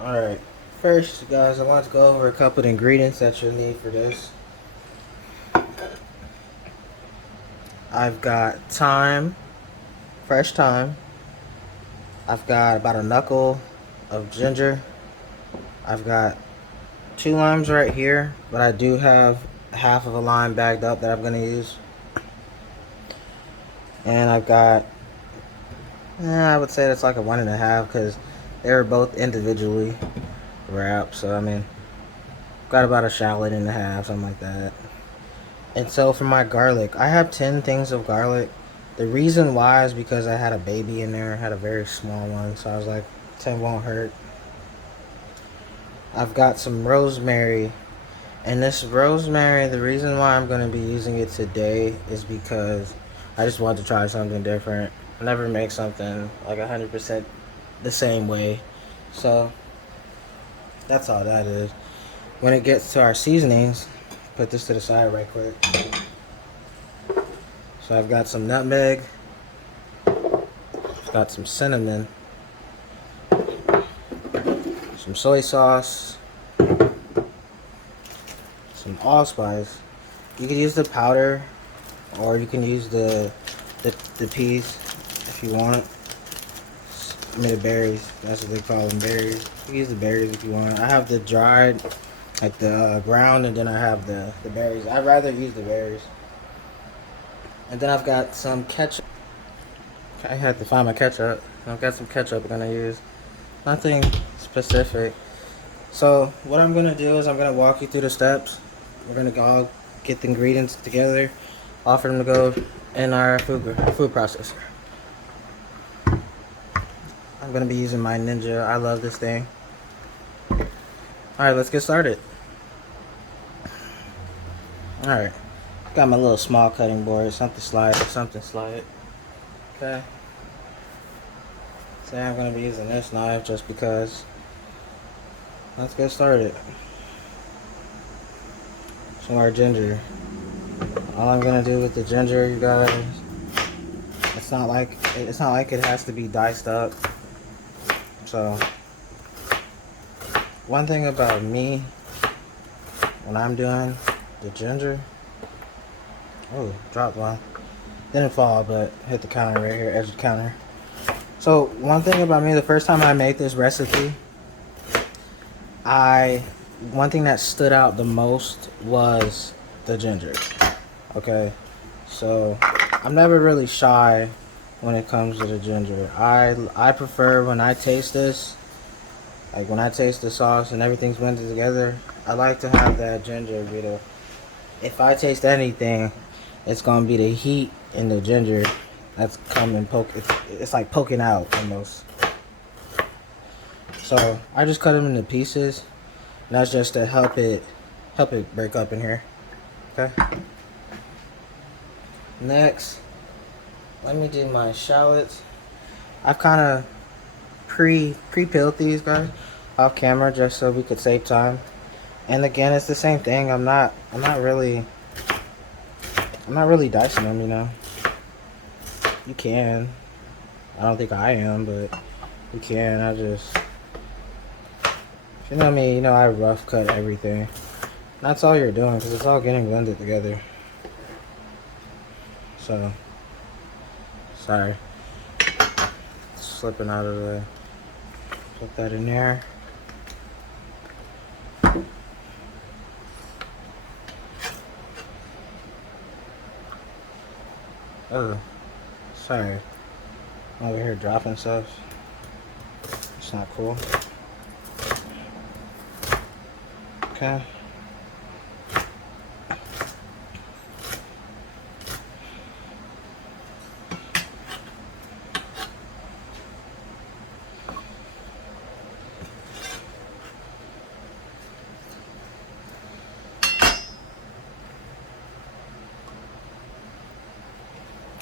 Alright, first guys, I want to go over a couple of ingredients that you'll need for this. I've got thyme, fresh thyme. I've got about a knuckle of ginger. I've got 2 limes right here, but I do have half of a lime bagged up that I'm going to use. And I've got, I would say that's like a 1.5 because they were both individually wrapped. So, I mean, got about a shallot and a half, something like that. And so for my garlic, I have 10 things of garlic. The reason why is because I had a baby in there, I had a very small one, so I was like, 10 won't hurt. I've got some rosemary, and this rosemary, the reason why I'm going to be using it today is because I just want to try something different. I never make something like 100% the same way, so that's all that is. When it gets to our seasonings, put this to the side right quick. So I've got some nutmeg, I've got some cinnamon, some soy sauce, some allspice. You can use the powder, or you can use the peas if you want. I mean the berries. That's what they call them, berries. You can use the berries if you want. I have the dried, like the ground, and then I have the berries. I'd rather use the berries. And then I've got some ketchup. I had to find my ketchup. I've got some ketchup I'm gonna use. Nothing specific. So what I'm gonna do is I'm gonna walk you through the steps. We're gonna all get the ingredients together, offer them to go in our food processor. I'm gonna be using my Ninja. I love this thing. Alright, let's get started. Alright. Got my little small cutting board, something slide. Okay. So I'm gonna be using this knife just because. Let's get started. So our ginger. All I'm gonna do with the ginger, you guys, it's not like it has to be diced up. So one thing about me when I'm doing the ginger, oh, dropped one. Didn't fall, but hit the counter right here, edge of the counter. So one thing about me, the first time I made this recipe, one thing that stood out the most was the ginger. Okay, so I'm never really shy when it comes to the ginger. I prefer when I taste this, like when I taste the sauce and everything's blended together, I like to have that ginger be the, if I taste anything, it's gonna be the heat in the ginger that's coming it's like poking out almost. So I just cut them into pieces, and that's just to help it break up in here. Okay. Next, let me do my shallots. I've kind of pre-peeled these guys off camera just so we could save time. And again, it's the same thing. I'm not really dicing them, you know. You can. I don't think I am, but you can. I just, you know me, you know, I rough cut everything. That's all you're doing because it's all getting blended together. So, sorry. Slipping out of the, put that in there. Oh, sorry. I'm over here dropping stuff. It's not cool. Okay.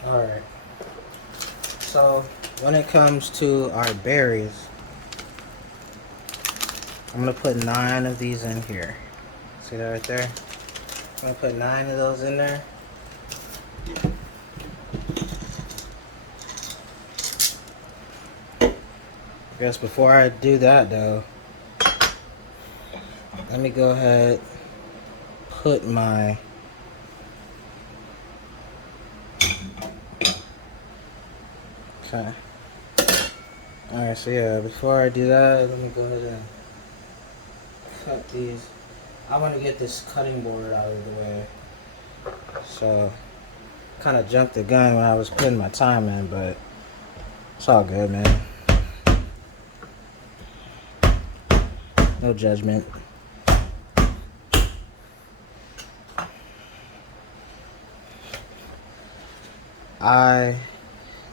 Alright. So, when it comes to our berries, I'm going to put 9 of these in here. See that right there? I'm going to put 9 of those in there. I guess before I do that though, let me go ahead, put my okay. Alright, so yeah, before I do that, let me go ahead and cut these. I want to get this cutting board out of the way. So, kind of jumped the gun when I was putting my time in, but it's all good, man. No judgment.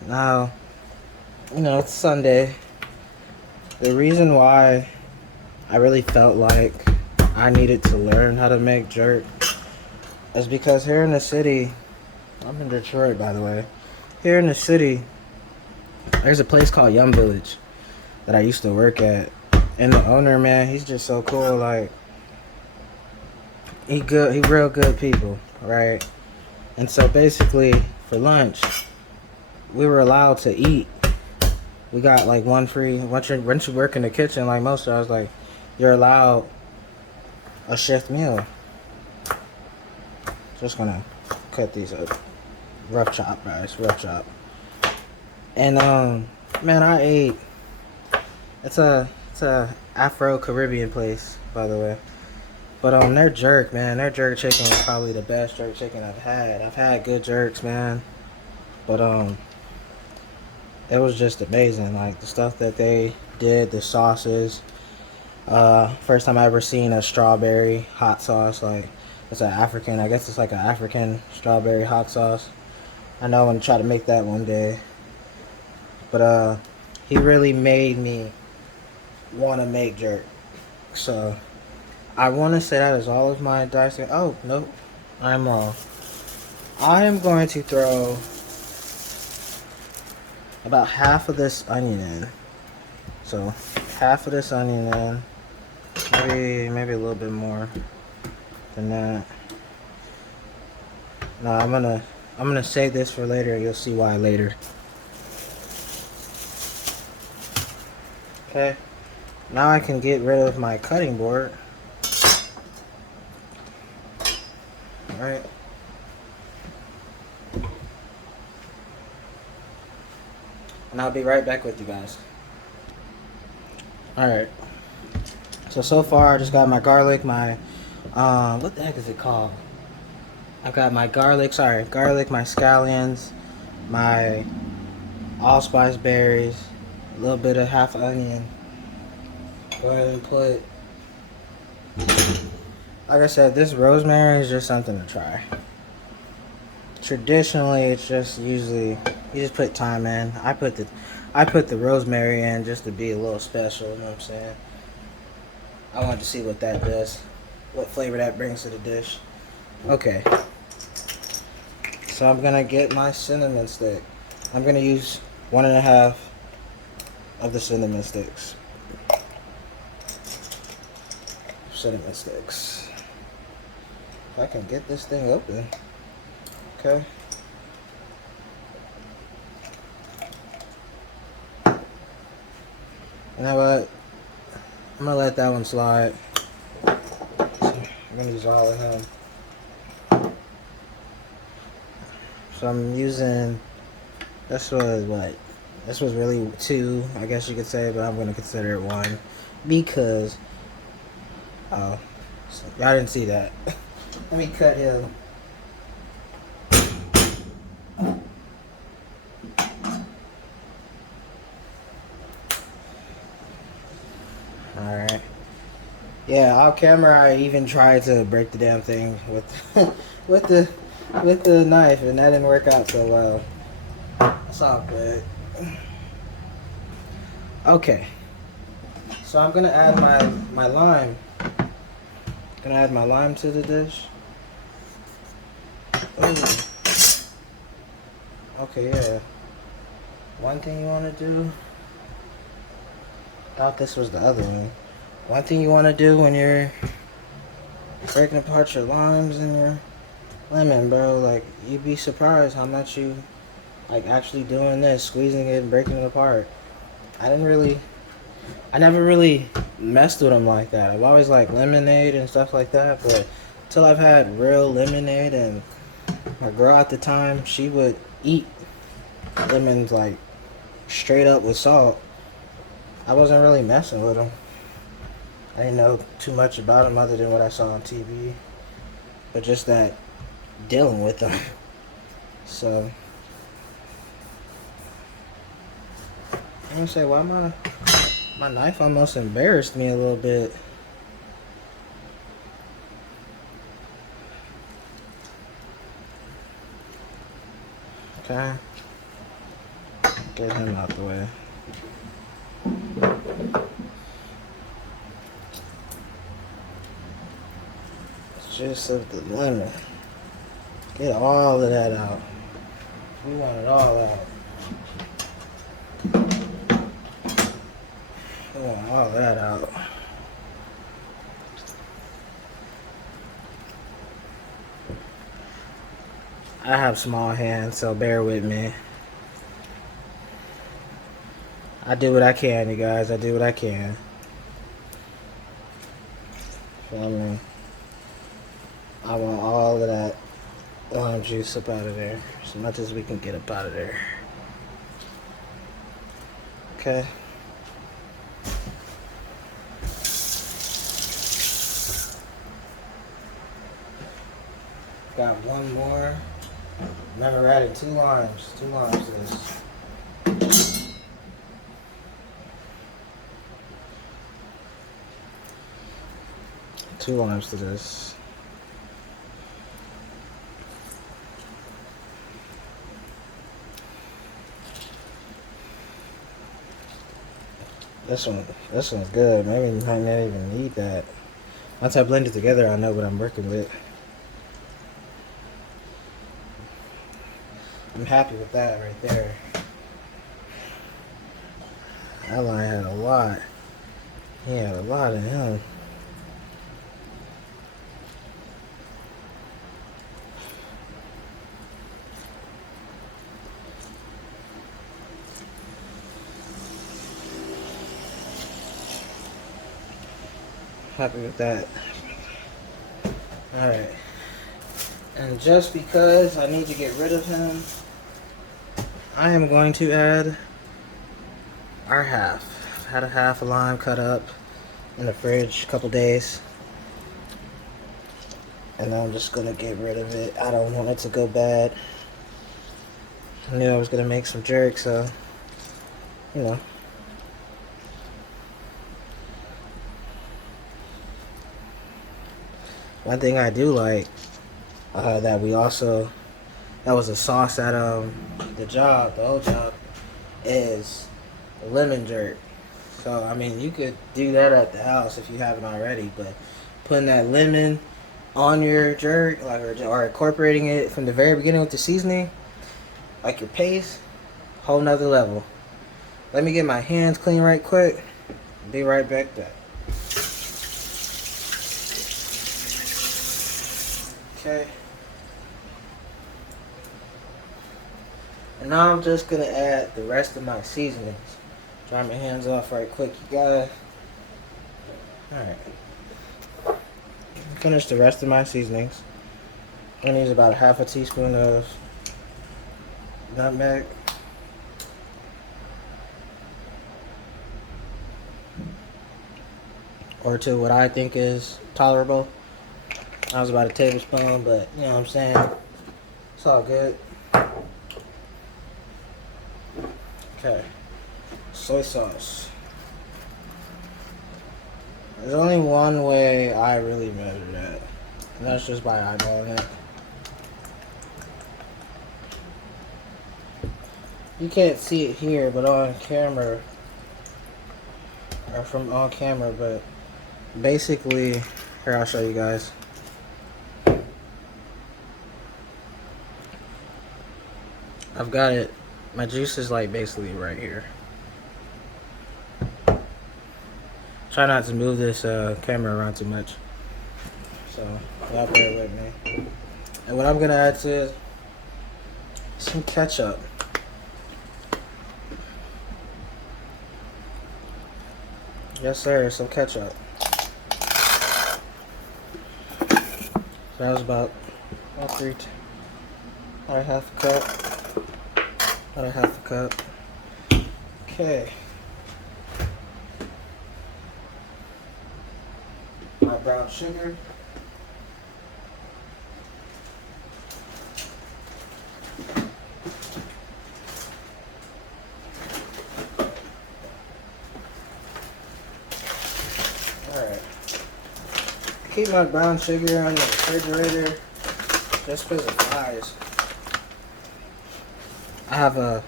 Now, it's Sunday. The reason why I really felt like I needed to learn how to make jerk is because here in the city, I'm in Detroit, by the way. Here in the city, there's a place called Yum Village that I used to work at. And the owner, man, he's just so cool. Like, he real good people, right? And so basically, for lunch, we were allowed to eat. We got like one free, once you work in the kitchen, like most jobs, like, you're allowed a shift meal. Just gonna cut these up. Rough chop, guys, rough chop. And man, I ate. It's a Afro-Caribbean place, by the way. But their jerk, man, their jerk chicken was probably the best jerk chicken I've had. I've had good jerks, man, but it was just amazing. Like, the stuff that they did, the sauces. First time I ever seen a strawberry hot sauce. Like, it's an African. I guess it's like an African strawberry hot sauce. I know I'm gonna try to make that one day. But he really made me want to make jerk. So I want to say that is all of my dicing. Oh nope, I'm wrong. I am going to throw about half of this onion in. So half of this onion in. Maybe a little bit more than that. No, I'm gonna save this for later. You'll see why later. Okay. Now I can get rid of my cutting board. Alright. And I'll be right back with you guys. Alright. So far I just got my garlic, my what the heck is it called? I've got my garlic, my scallions, my allspice berries, a little bit of half onion. Go ahead and put, like I said, this rosemary is just something to try. Traditionally, it's just usually you just put thyme in. I put the rosemary in just to be a little special. You know what I'm saying? I wanted to see what that does, what flavor that brings to the dish. Okay. So I'm gonna get my cinnamon stick. I'm gonna use 1.5 of the cinnamon sticks. Cinnamon sticks. If I can get this thing open. Okay. You know what? I'm gonna let that one slide. I'm gonna use all of them. So I'm using, this was what? This was really 2, I guess you could say, but I'm gonna consider it 1 because, oh, so y'all didn't see that. Let me cut him. Alright. Yeah, off camera I even tried to break the damn thing with with the knife, and that didn't work out so well. It's all good. Okay. So I'm gonna add my lime. Gonna add my lime to the dish. Ooh. Okay, yeah. One thing you wanna do. Thought this was the other one. One thing you wanna do when you're breaking apart your limes and your lemon, bro, like, you'd be surprised how much you like actually doing this, squeezing it and breaking it apart. I didn't really I never really messed with them like that. I've always liked lemonade and stuff like that, but until I've had real lemonade, and my girl at the time, she would eat lemons like straight up with salt. I wasn't really messing with them. I didn't know too much about them other than what I saw on TV, but just that dealing with them. So I'm gonna say, why my knife almost embarrassed me a little bit. Okay, get him out the way. Juice of the lemon. Get all of that out. We want it all out. We want all that out. I have small hands, so bear with me. I do what I can, you guys. I do what I can. Feel me? I want all of that lime juice up out of there. As much as we can get up out of there. Okay. Got one more. Remember, added 2 limes. 2 limes to this. 2 limes to this. This one's good. Maybe you might not even need that. Once I blend it together, I know what I'm working with. I'm happy with that right there. That line had a lot. He had a lot in him. Happy with that. Alright. And just because I need to get rid of him, I am going to add our half. I've had a half a lime cut up in the fridge a couple days. And I'm just going to get rid of it. I don't want it to go bad. I knew I was going to make some jerk, so, you know. One thing I do like, that was a sauce at the old job, is lemon jerk. So, I mean, you could do that at the house if you haven't already, but putting that lemon on your jerk, like, or incorporating it from the very beginning with the seasoning, like your paste, whole nother level. Let me get my hands clean right quick. Be right back. Okay. And now I'm just gonna add the rest of my seasonings. Dry my hands off right quick, you guys. Alright. Finish the rest of my seasonings. I'm gonna use about a half a teaspoon of nutmeg. Or to what I think is tolerable. I was about a tablespoon, but you know what I'm saying? It's all good. Okay. Soy sauce. There's only one way I really measure that, and that's just by eyeballing it. You can't see it here, but on camera, or from on camera, but basically, here I'll show you guys. I've got it. My juice is like basically right here. Try not to move this camera around too much. So, y'all bear with me. And what I'm gonna add to is some ketchup. Yes, sir. Some ketchup. So that was about half a cup. About a half a cup. Okay. My brown sugar. Alright. Keep my brown sugar on the refrigerator just because it flies.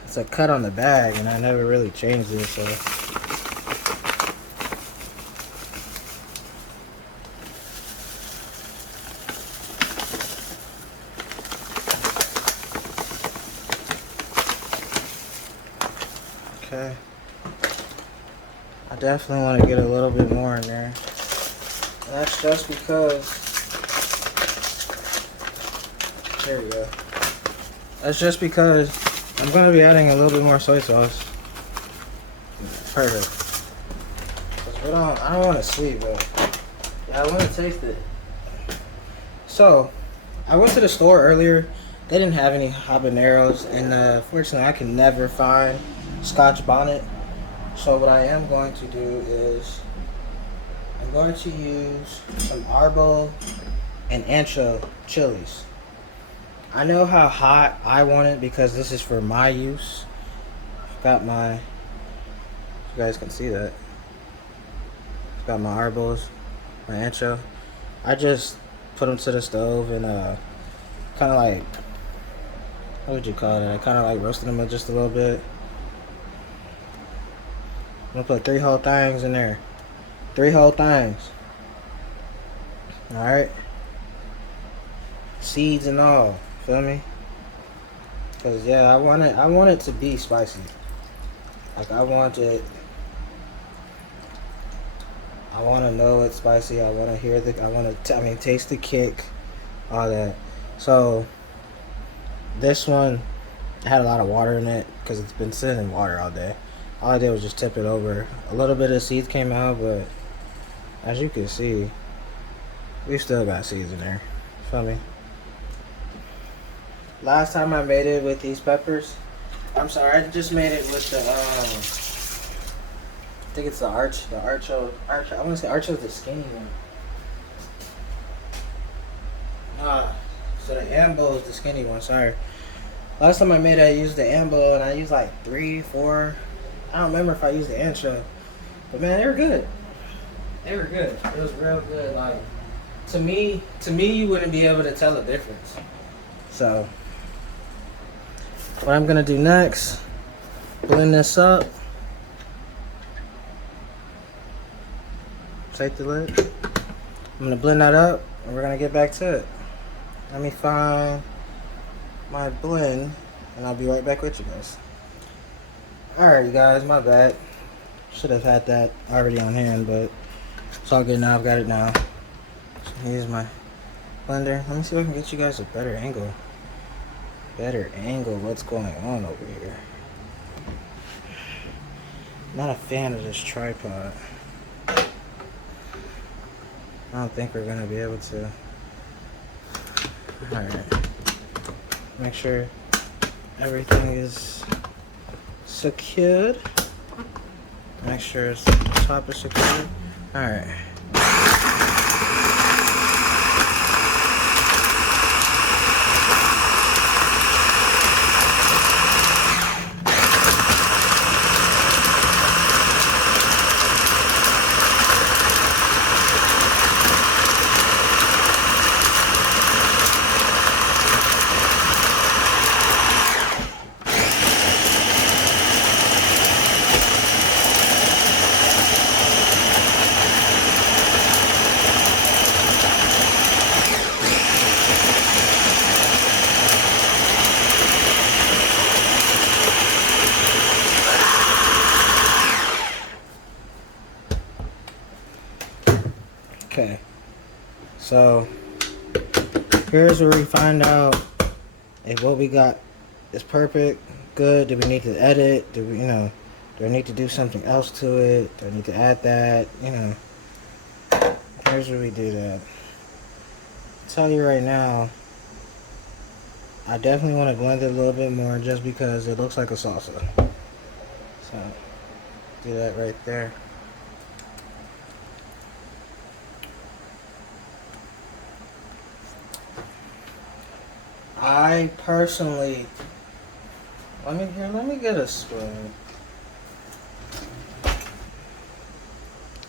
It's a cut on the bag and I never really changed it, so. Okay. I definitely want to get a little bit more in there. And that's just because, there we go. That's just because I'm going to be adding a little bit more soy sauce. Perfect. I don't want to sweet, but yeah, I want to taste it. So, I went to the store earlier. They didn't have any habaneros, and fortunately, I can never find Scotch bonnet. So what I am going to do is I'm going to use some Arbo and ancho chilies. I know how hot I want it because this is for my use. Got my, you guys can see that. Got my Arbos, my ancho. I just put them to the stove and kind of like, what would you call it? I kind of like roasted them just a little bit. I'm gonna put 3 whole things in there. 3 whole things. Alright. Seeds and all. Feel me? Cause yeah, I want it to be spicy. Like I want to know it's spicy. I want to taste the kick, all that. So this one had a lot of water in it because it's been sitting in water all day. All I did was just tip it over. A little bit of seeds came out, but as you can see, we still got seeds in there. Feel me? Last time I made it with these peppers, I'm sorry, I just made it with the I think it's the Archo. I want to say Archo's the skinny one. So the Ambo is the skinny one. Sorry. Last time I made it, I used the Ambo, and I used like 3, 4. I don't remember if I used the ancho, but man, they were good. They were good. It was real good. Like to me, you wouldn't be able to tell the difference. So, what I'm gonna do next, blend this up. Take the lid. I'm gonna blend that up, and we're gonna get back to it. Let me find my blend, and I'll be right back with you guys. Alright, you guys, my bad. Should have had that already on hand, but it's all good now. I've got it now. So here's my blender. Let me see if I can get you guys a better angle. What's going on over here? Not a fan of this tripod. I don't think we're gonna be able to. Alright. Make sure everything is secured. Make sure the top is secured. Alright. Okay, so here's where we find out if what we got is perfect, good. Do we need to edit? Do we, Do I need to do something else to it? Do I need to add that? You know, here's where we do that. I'll tell you right now, I definitely want to blend it a little bit more just because it looks like a salsa. So, do that right there. I personally, let me get a spoon.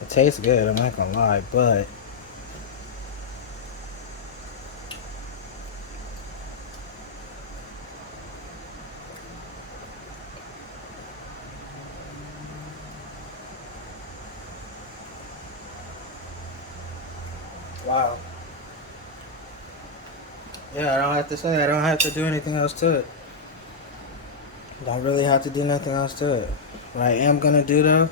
It tastes good, I'm not gonna lie, but wow. Yeah, I don't have to say, I don't have to do anything else to it. Don't really have to do nothing else to it. What I am gonna do though,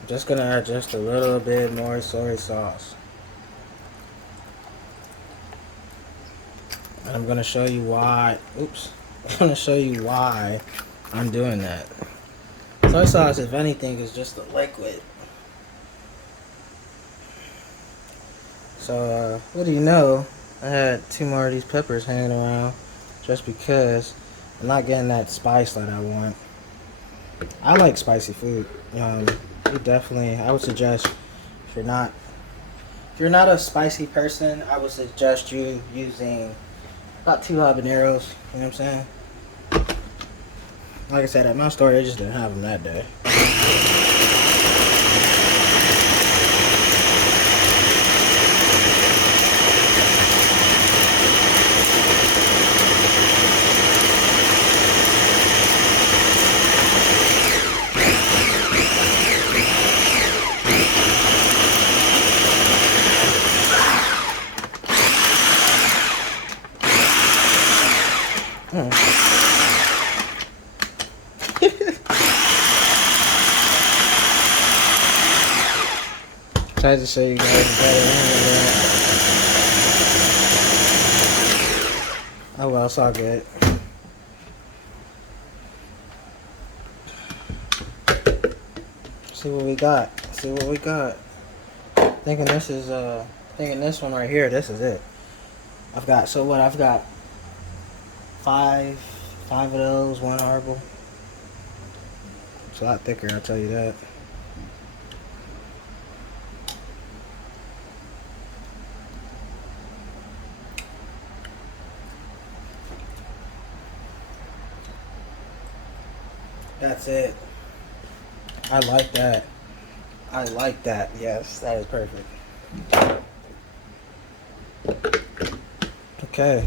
I'm just gonna add just a little bit more soy sauce. And I'm gonna show you why. Oops. I'm gonna show you why I'm doing that. Soy sauce, if anything, is just a liquid. So, what do you know? I had 2 more of these peppers hanging around just because I'm not getting that spice that I want. I like spicy food. You definitely, I would suggest if you're not a spicy person, I would suggest you using about 2 habaneros. You know what I'm saying? Like I said, at my store, they just didn't have them that day. Tried to show you guys better. Oh well, it's all good. See what we got. See what we got. Thinking this one right here. This is it. I've got five of those, 1 arbol. It's a lot thicker, I'll tell you that. That's it. I like that. I like that. Yes, that is perfect. Okay.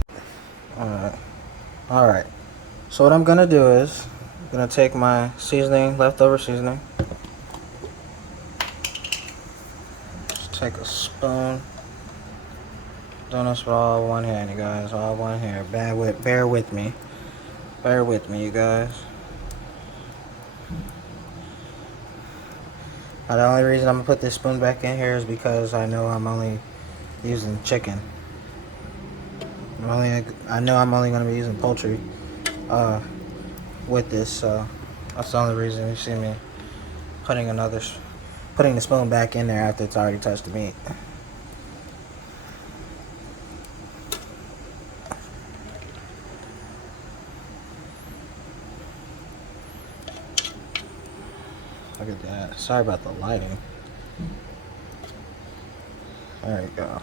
Alright. So what I'm gonna do is I'm gonna take my seasoning, leftover seasoning. Just take a spoon. Doing this with all one hand, you guys. All one hand. Bear with me. Bear with me, you guys. Now, the only reason I'm gonna put this spoon back in here is because I know I'm only using chicken. I know I'm only gonna be using poultry with this, so that's the only reason you see me putting the spoon back in there after it's already touched the meat. Look at that. Sorry about the lighting. There you go.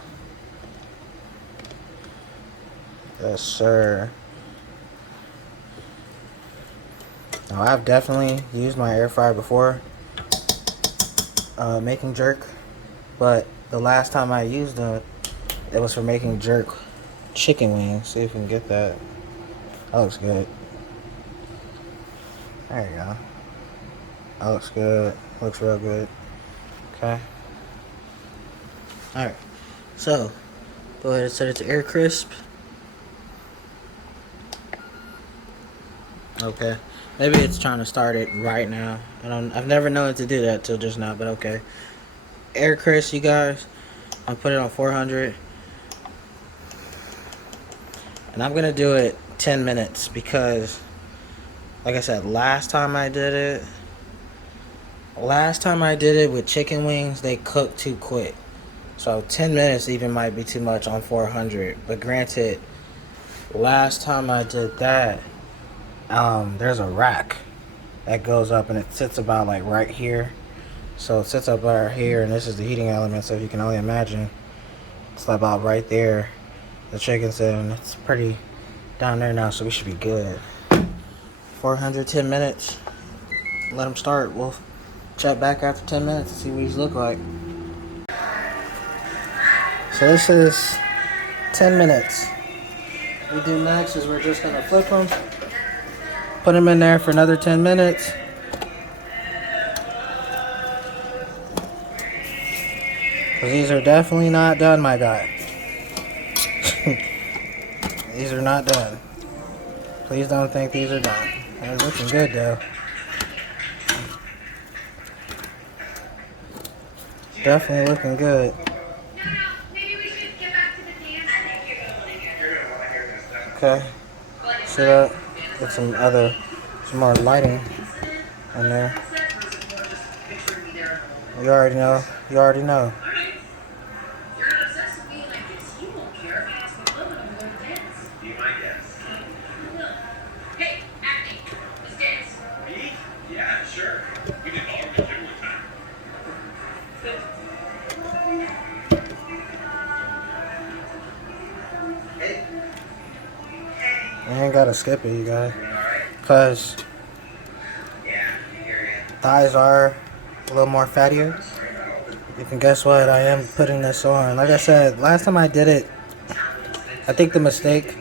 Yes, sir. Now, I've definitely used my air fryer before making jerk, but the last time I used it was for making jerk chicken wings. See if we can get that. That looks good. There you go. That looks good. Looks real good. Okay. Alright. So, go ahead and set it to air crisp. Okay. Maybe it's trying to start it right now. I've never known it to do that till just now, but okay. Air crisp, you guys. I'll put it on 400. And I'm going to do it 10 minutes because Like I said, last time I did it with chicken wings, they cooked too quick. So 10 minutes even might be too much on 400. But granted, last time I did that, there's a rack that goes up and it sits about like right here. So it sits up right here, and this is the heating element. So if you can only imagine, it's about right there. The chicken's in. It's pretty down there now, so we should be good. 410 minutes. Let them start. We'll check back after 10 minutes and see what these look like. So this is 10 minutes. What we do next is we're just gonna flip them, put them in there for another 10 minutes. Because these are definitely not done, my guy. These are not done. Please don't think these are done. They're looking good though. Definitely looking good. Okay. Sit up. Get some more lighting in there. You already know. You already know. You ain't gotta skip it, you guys. Because thighs are a little more fattier. You can guess what? I am putting this on. Like I said, last time I did it, I think the mistake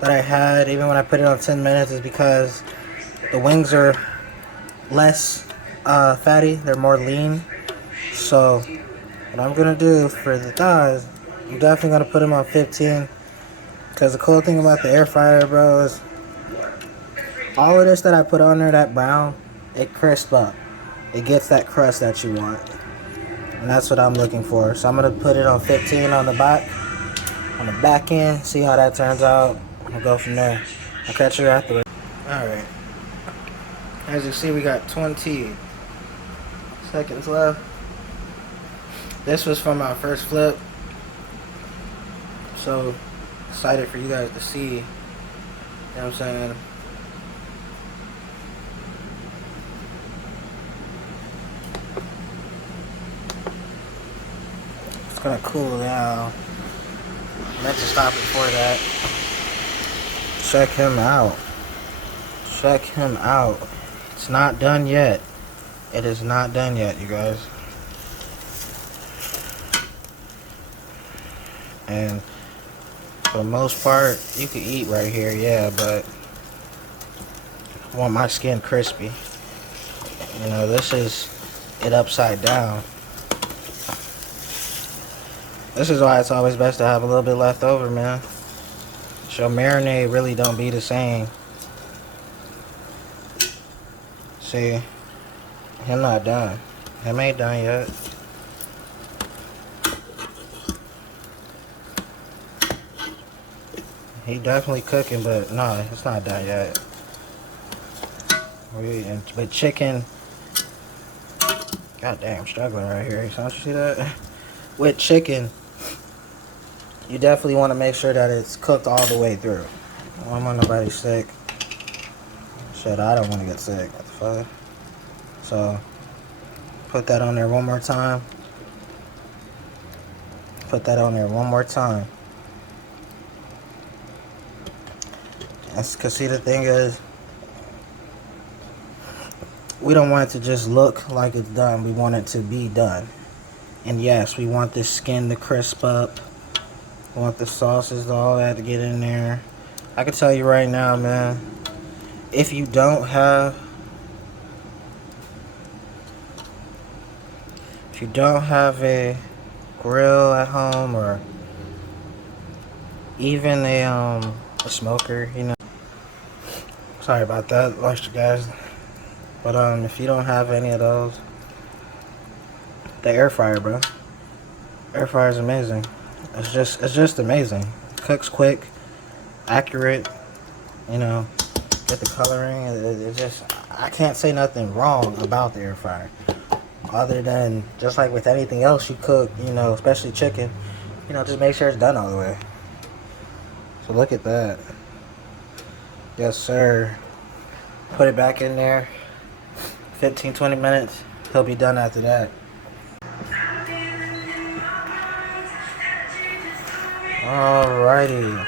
that I had, even when I put it on 10 minutes, is because the wings are less fatty. They're more lean. So what I'm going to do for the thighs, I'm definitely going to put them on 15. Because the cool thing about the air fryer, bro, is all of this that I put on there, that brown, it crisps up. It gets that crust that you want. And that's what I'm looking for. So I'm going to put it on 15 on the back end, see how that turns out. We'll go from there. I'll catch you afterwards. Alright. As you see, we got 20 seconds left. This was from our first flip. So excited for you guys to see. You know what I'm saying? It's gonna cool down. I meant to stop before that. Check him out. Check him out. It's not done yet. It is not done yet, you guys. And for the most part, you can eat right here, yeah, but I want my skin crispy. You know, this is it upside down. This is why it's always best to have a little bit left over, man. So marinade really don't be the same. See, him not done. Him ain't done yet. He definitely cooking, but no, it's not done yet. With chicken, goddamn, I'm struggling right here. Don't you see that? With chicken, you definitely want to make sure that it's cooked all the way through. I don't want nobody sick. Shit, I don't want to get sick. What the fuck? So, put that on there one more time. Put that on there one more time. Because see, the thing is, we don't want it to just look like it's done. We want it to be done. And yes, we want this skin to crisp up. We want the sauces, all that to get in there. I can tell you right now, man, if you don't have a grill at home, or even a smoker, you know. Sorry about that, lost you guys. But if you don't have any of those, the air fryer, bro. Air fryer is amazing. It's just amazing. Cooks quick, accurate. You know, get the coloring. It just, I can't say nothing wrong about the air fryer. Other than, just like with anything else you cook, you know, especially chicken, you know, just make sure it's done all the way. So look at that. Yes, sir. Put it back in there. 15-20 minutes. He'll be done after that. Alrighty.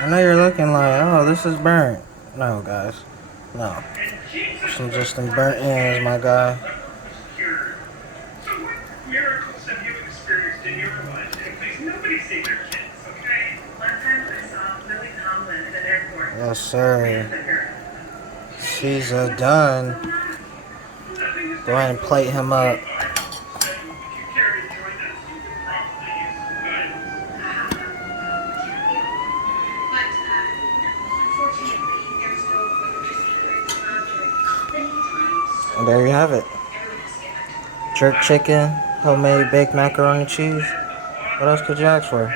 I know you're looking like, oh, this is burnt. No, guys. No. Just some burnt ends, my guy. So what miracles have you experienced in your life? Please, nobody's seen their kids, okay? One time I saw Lily Tomlin at an airport. Yes, sir. She's done. Go ahead and plate him up. And there you have it. Jerk chicken, homemade baked macaroni and cheese. What else could you ask for?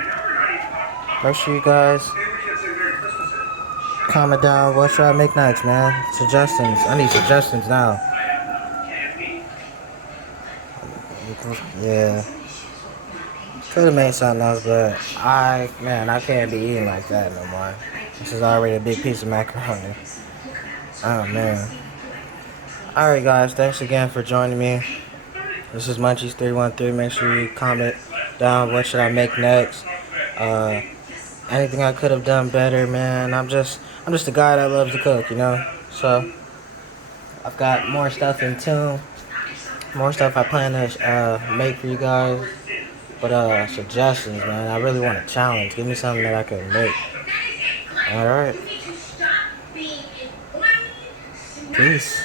Make sure you guys comment down what should I make next, man. Suggestions. I need suggestions now. Yeah. Could have made something else, but I can't be eating like that no more. This is already a big piece of macaroni. Oh, man. Alright, guys. Thanks again for joining me. This is Munchies313. Make sure you comment down what should I make next. Anything I could have done better, man. I'm just a guy that loves to cook, you know. So I've got more stuff in tune, more stuff I plan to make for you guys. But suggestions, man. I really want a challenge. Give me something that I can make. All right. Peace.